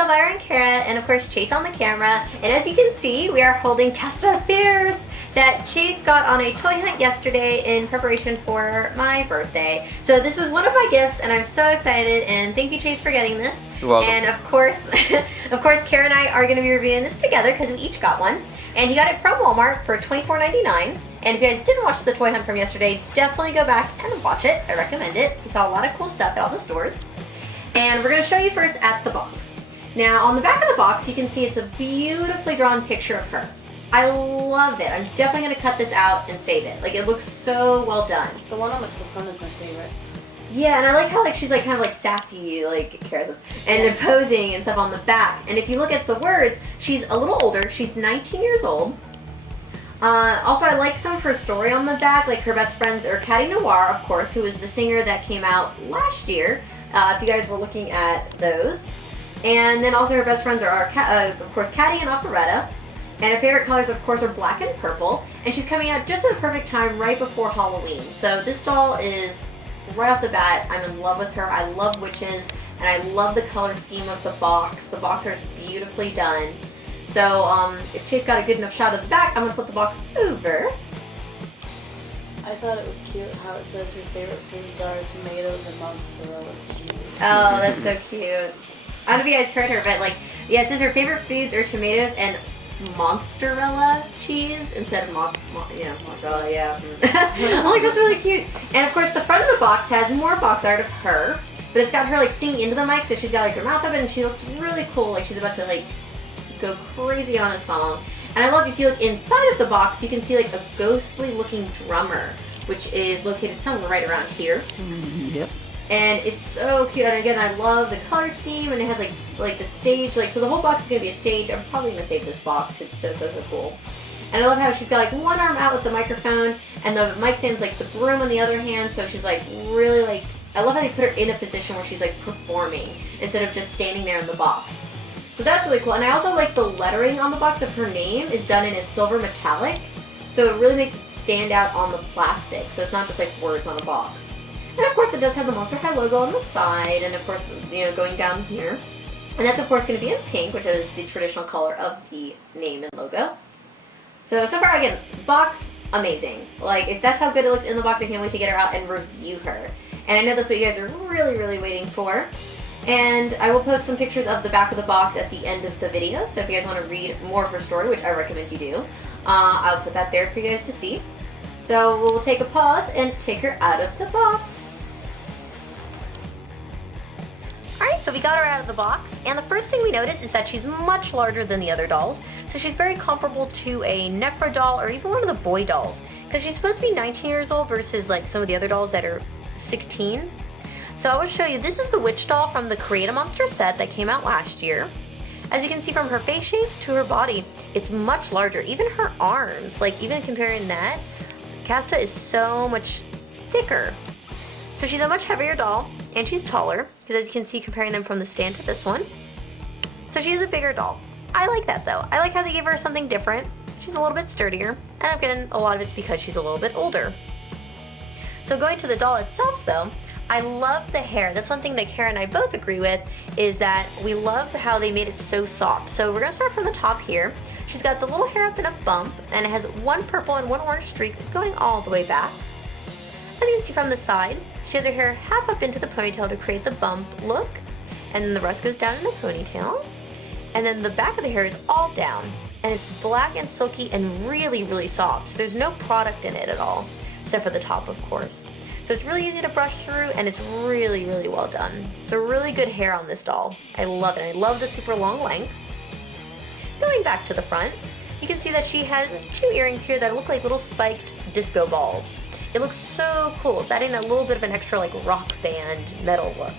Elvira and Kara, and of course Chase on the camera. And as you can see, we are holding Casta Fierce that Chase got on a toy hunt yesterday in preparation for my birthday. So this is one of my gifts, and I'm so excited. And thank you, Chase, for getting this. You're welcome. And of course, Kara and I are going to be reviewing this together because we each got one. And he got it from Walmart for $24.99. And if you guys didn't watch the toy hunt from yesterday, definitely go back and watch it. I recommend it. You saw a lot of cool stuff at all the stores. And we're going to show you first at the box. Now, on the back of the box, you can see it's a beautifully drawn picture of her. I love it. I'm definitely going to cut this out and save it. Like, it looks so well done. The one on the front is my favorite. Yeah, and I like how she's kind of sassy, Kara says, and they're posing and stuff on the back. And if you look at the words, she's a little older. She's 19 years old. Also, I like some of her story on the back. Like, her best friends are Caddy Noir, of course, who is the singer that came out last year. If you guys were looking at those. And then also her best friends are, of course, Caddy and Operetta. And her favorite colors, of course, are black and purple. And she's coming out just at the perfect time right before Halloween. So this doll is, right off the bat, I'm in love with her. I love witches, and I love the color scheme of the box. The box art is beautifully done. So if Chase got a good enough shot of the back, I'm going to flip the box over. I thought it was cute how it says her favorite foods are tomatoes and mozzarella cheese. Oh, that's so cute. I don't know if you guys heard her, but yeah, it says her favorite foods are tomatoes and mozzarella cheese instead of mozzarella, yeah. Oh, that's really cute. And of course, the front of the box has more box art of her, but it's got her singing into the mic, so she's got her mouth open, and she looks really cool, she's about to go crazy on a song. And I love, if you look inside of the box, you can see a ghostly looking drummer, which is located somewhere right around here. Yep. And it's so cute. And again, I love the color scheme, and it has the stage, so the whole box is gonna be a stage. I'm probably gonna save this box. It's so cool. And I love how she's got one arm out with the microphone, and the mic stands the broom on the other hand. So she's really I love how they put her in a position where she's performing instead of just standing there in the box. So that's really cool. And I also like the lettering on the box of her name is done in a silver metallic. So it really makes it stand out on the plastic. So it's not just words on a box. And of course it does have the Monster High logo on the side, and of course, going down here. And that's of course going to be in pink, which is the traditional color of the name and logo. So far, again, box, amazing. If that's how good it looks in the box, I can't wait to get her out and review her. And I know that's what you guys are really waiting for. And I will post some pictures of the back of the box at the end of the video, so if you guys want to read more of her story, which I recommend you do, I'll put that there for you guys to see. So we'll take a pause and take her out of the box. Alright, so we got her out of the box, and the first thing we noticed is that she's much larger than the other dolls. So she's very comparable to a Nephra doll or even one of the boy dolls, because she's supposed to be 19 years old versus some of the other dolls that are 16. So I will show you, this is the witch doll from the Create a Monster set that came out last year. As you can see from her face shape to her body, it's much larger. Even her arms, even comparing that, Casta is so much thicker. So she's a much heavier doll, and she's taller, because as you can see comparing them from the stand to this one. So she is a bigger doll. I like that though. I like how they gave her something different. She's a little bit sturdier, and again, a lot of it's because she's a little bit older. So going to the doll itself though, I love the hair. That's one thing that Kara and I both agree with, is that we love how they made it so soft. So we're gonna start from the top here. She's got the little hair up in a bump, and it has one purple and one orange streak going all the way back. As you can see from the side, she has her hair half up into the ponytail to create the bump look, and then the rest goes down in the ponytail. And then the back of the hair is all down, and it's black and silky and really soft. So there's no product in it at all, except for the top, of course. So it's really easy to brush through, and it's really well done. So really good hair on this doll. I love it. I love the super long length. Going back to the front, you can see that she has two earrings here that look like little spiked disco balls. It looks so cool. It's adding that little bit of an extra rock band metal look.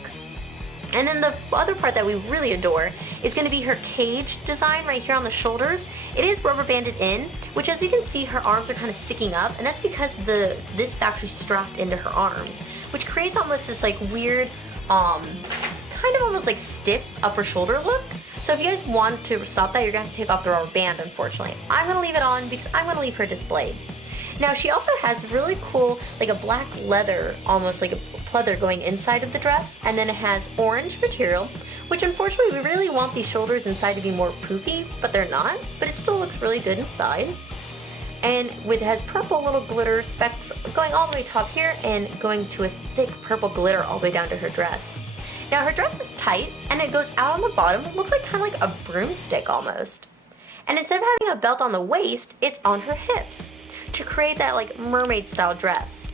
And then the other part that we really adore is going to be her cage design right here on the shoulders. It is rubber banded in, which as you can see, her arms are kind of sticking up, and that's because this is actually strapped into her arms, which creates almost this weird, kind of almost stiff upper shoulder look. So if you guys want to stop that, you're going to have to take off the rubber band, unfortunately. I'm going to leave it on because I'm going to leave her displayed. Now she also has really cool, a black leather, almost like a pleather going inside of the dress, and then it has orange material which unfortunately we really want these shoulders inside to be more poofy, but they're not, but it still looks really good inside. And it has purple little glitter specks going all the way top here and going to a thick purple glitter all the way down to her dress. Now her dress is tight and it goes out on the bottom. It looks like kind of like a broomstick almost. And instead of having a belt on the waist, it's on her hips to create that like mermaid style dress.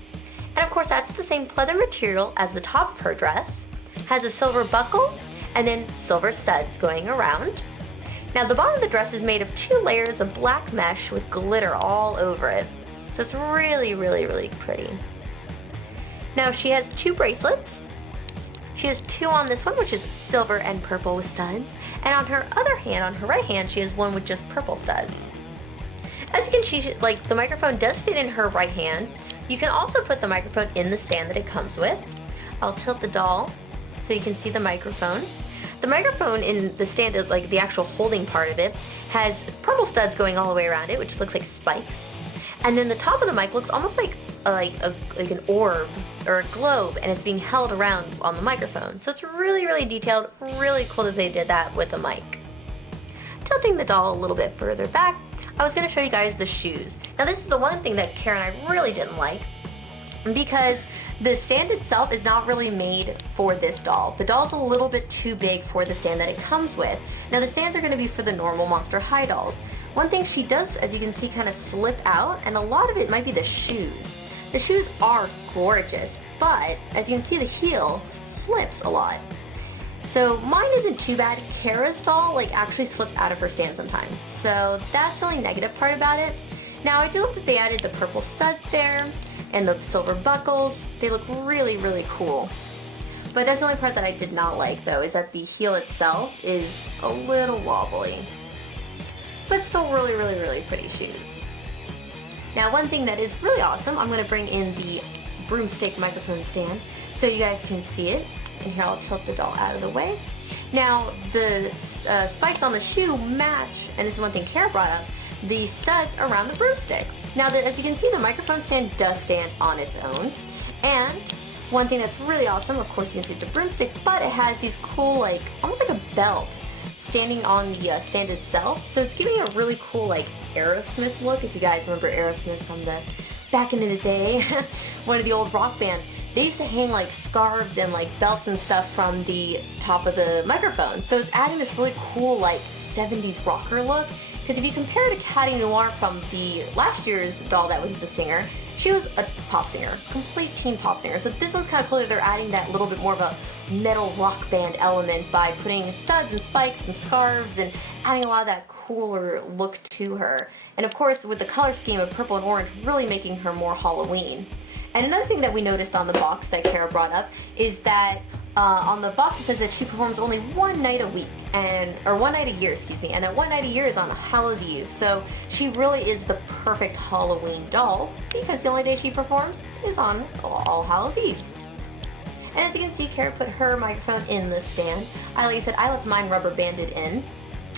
And of course that's the same pleather material as the top of her dress. Has a silver buckle and then silver studs going around. Now the bottom of the dress is made of 2 layers of black mesh with glitter all over it. So it's really, really, really pretty. Now she has 2 bracelets. She has 2 on this one, which is silver and purple with studs. And on her other hand, on her right hand, she has one with just purple studs. As you can see, like the microphone does fit in her right hand. You can also put the microphone in the stand that it comes with. I'll tilt the doll so you can see the microphone. The microphone in the stand, like the actual holding part of it, has purple studs going all the way around it, which looks like spikes. And then the top of the mic looks almost like an orb or a globe, and it's being held around on the microphone. So it's really, really detailed, really cool that they did that with the mic. Tilting the doll a little bit further back, I was going to show you guys the shoes. Now this is the one thing that Kara and I really didn't like, because the stand itself is not really made for this doll. The doll's a little bit too big for the stand that it comes with. Now the stands are going to be for the normal Monster High dolls. One thing she does, as you can see, kind of slip out, and a lot of it might be the shoes. The shoes are gorgeous, but as you can see, the heel slips a lot. So mine isn't too bad. Kara's doll like actually slips out of her stand sometimes. So that's the only negative part about it. Now I do love that they added the purple studs there and the silver buckles. They look really, really cool. But that's the only part that I did not like though, is that the heel itself is a little wobbly. But still really, really, really pretty shoes. Now one thing that is really awesome, I'm going to bring in the broomstick microphone stand so you guys can see it. And here I'll tilt the doll out of the way. Now the spikes on the shoe match, and this is one thing Kara brought up, the studs around the broomstick. Now as you can see, the microphone stand does stand on its own. And one thing that's really awesome, of course you can see it's a broomstick, but it has these cool, like, almost like a belt standing on the stand itself. So it's giving it a really cool, like, Aerosmith look, if you guys remember Aerosmith from the back in the day, one of the old rock bands. They used to hang like scarves and like belts and stuff from the top of the microphone. So it's adding this really cool like 70s rocker look. Because if you compare it to Caddy Noir from the last year's doll that was the singer, she was a pop singer, complete teen pop singer. So this one's kind of cool that they're adding that little bit more of a metal rock band element by putting studs and spikes and scarves and adding a lot of that cooler look to her. And of course with the color scheme of purple and orange really making her more Halloween. And another thing that we noticed on the box that Kara brought up is that on the box it says that she performs only 1 night a week, or 1 night a year, excuse me, and that 1 night a year is on Hallows Eve. So she really is the perfect Halloween doll because the only day she performs is on All Hallows Eve. And as you can see, Kara put her microphone in the stand. Like I said, I left mine rubber banded in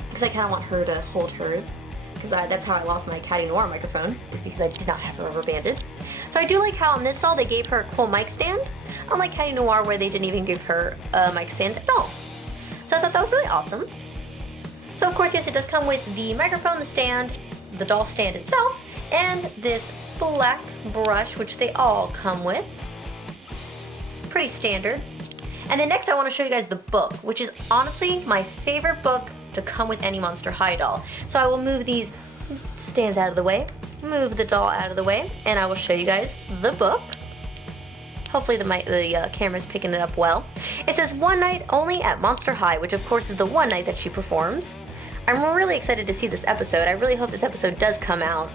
because I kind of want her to hold hers, because that's how I lost my Caddy Noir microphone, is because I did not have it rubber banded. So I do like how on this doll they gave her a cool mic stand, unlike Caddy Noir where they didn't even give her a mic stand at all. So I thought that was really awesome. So of course, yes, it does come with the microphone, the stand, the doll stand itself, and this black brush, which they all come with. Pretty standard. And then next I want to show you guys the book, which is honestly my favorite book to come with any Monster High doll. So I will move these stands out of the way, move the doll out of the way, and I will show you guys the book. Hopefully the camera's picking it up well. It says 1 night only at Monster High, which of course is the 1 night that she performs. I'm really excited to see this episode. I really hope this episode does come out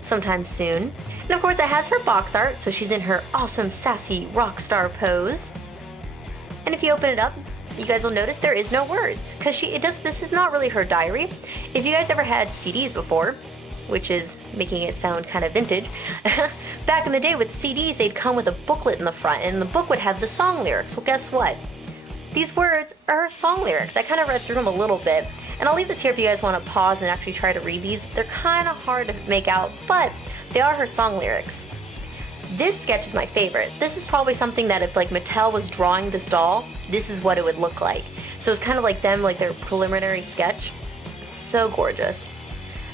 sometime soon. And of course it has her box art, so she's in her awesome sassy rock star pose. And if you open it up, you guys will notice there is no words, because this is not really her diary. If you guys ever had CDs before, which is making it sound kind of vintage, back in the day with CDs they'd come with a booklet in the front, and the book would have the song lyrics. Well, guess what? These words are her song lyrics. I kind of read through them a little bit, and I'll leave this here if you guys want to pause and actually try to read these. They're kind of hard to make out, but they are her song lyrics. This sketch is my favorite. This is probably something that if like Mattel was drawing this doll, this is what it would look like. So it's kind of like them, like their preliminary sketch. So gorgeous.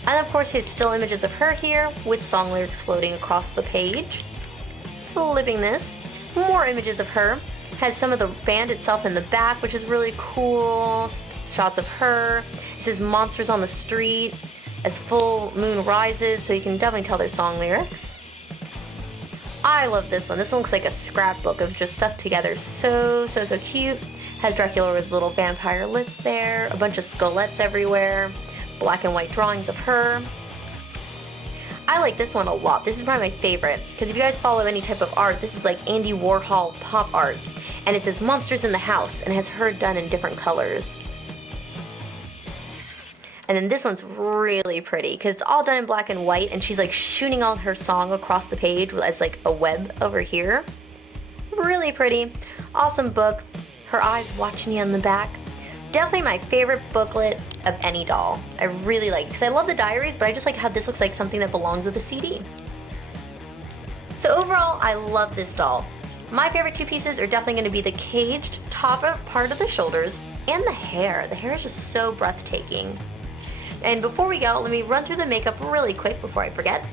And of course, he has still images of her here with song lyrics floating across the page. Flipping this, more images of her. Has some of the band itself in the back, which is really cool. Shots of her. It says Monsters on the Street as full moon rises, so you can definitely tell their song lyrics. I love this one. This one looks like a scrapbook of just stuff together. So cute. Has Dracula's little vampire lips there, a bunch of skeletons everywhere, black and white drawings of her. I like this one a lot. This is probably my favorite, because if you guys follow any type of art, this is like Andy Warhol pop art. And it says Monsters in the House, and it has her done in different colors. And then this one's really pretty, because it's all done in black and white, and she's like shooting all her song across the page as like a web over here. Really pretty. Awesome book. Her eyes watching you on the back. Definitely my favorite booklet of any doll. I really like it, because I love the diaries, but I just like how this looks like something that belongs with a CD. So overall, I love this doll. My favorite two pieces are definitely going to be the caged top part of the shoulders and the hair. The hair is just so breathtaking. And before we go, let me run through the makeup really quick before I forget.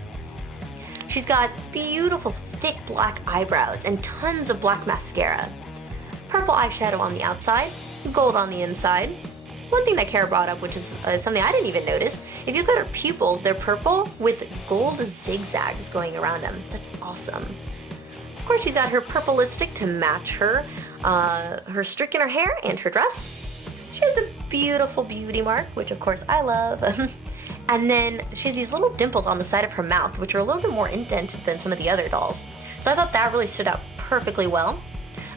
She's got beautiful thick black eyebrows and tons of black mascara. Purple eyeshadow on the outside, gold on the inside. One thing that Kara brought up, which is something I didn't even notice, if you look at her pupils, they're purple with gold zigzags going around them. That's awesome. Of course, she's got her purple lipstick to match her streak in her hair and her dress. She has a beautiful beauty mark, which of course I love. And then she has these little dimples on the side of her mouth, which are a little bit more indented than some of the other dolls. So I thought that really stood out perfectly well.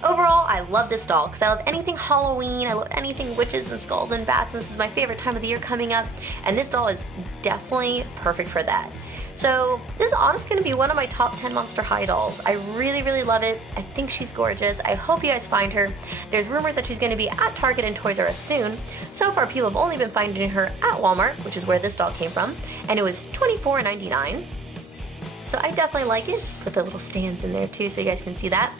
Overall, I love this doll because I love anything Halloween, I love anything witches and skulls and bats, and this is my favorite time of the year coming up, and this doll is definitely perfect for that. So this is honestly going to be one of my top 10 Monster High dolls. I really love it. I think she's gorgeous. I hope you guys find her. There's rumors that she's going to be at Target and Toys R Us soon. So far, people have only been finding her at Walmart, which is where this doll came from, and it was $24.99. So I definitely like it. Put the little stands in there too so you guys can see that.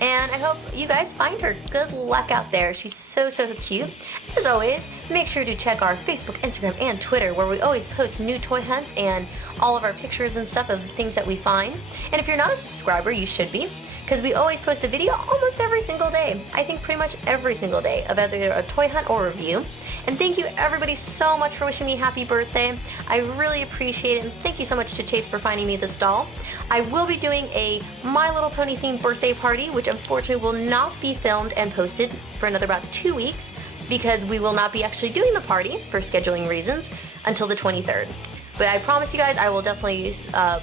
And I hope you guys find her. Good luck out there. She's so cute. As always, make sure to check our Facebook, Instagram, and Twitter, where we always post new toy hunts and all of our pictures and stuff of things that we find. And if you're not a subscriber, you should be, because we always post a video almost every single day. I think pretty much every single day of either a toy hunt or review. And thank you everybody so much for wishing me happy birthday. I really appreciate it, and thank you so much to Chase for finding me this doll. I will be doing a My Little Pony themed birthday party, which unfortunately will not be filmed and posted for another about 2 weeks, because we will not be actually doing the party for scheduling reasons until the 23rd. But I promise you guys I will definitely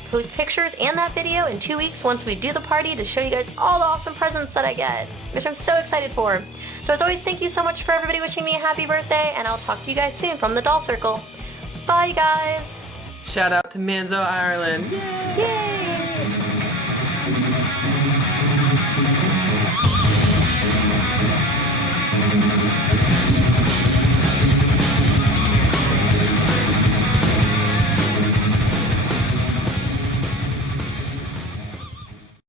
post pictures and that video in 2 weeks once we do the party to show you guys all the awesome presents that I get, which I'm so excited for. So as always, thank you so much for everybody wishing me a happy birthday, and I'll talk to you guys soon from the Doll Circle. Bye guys! Shout out to Manzo, Ireland. Yay!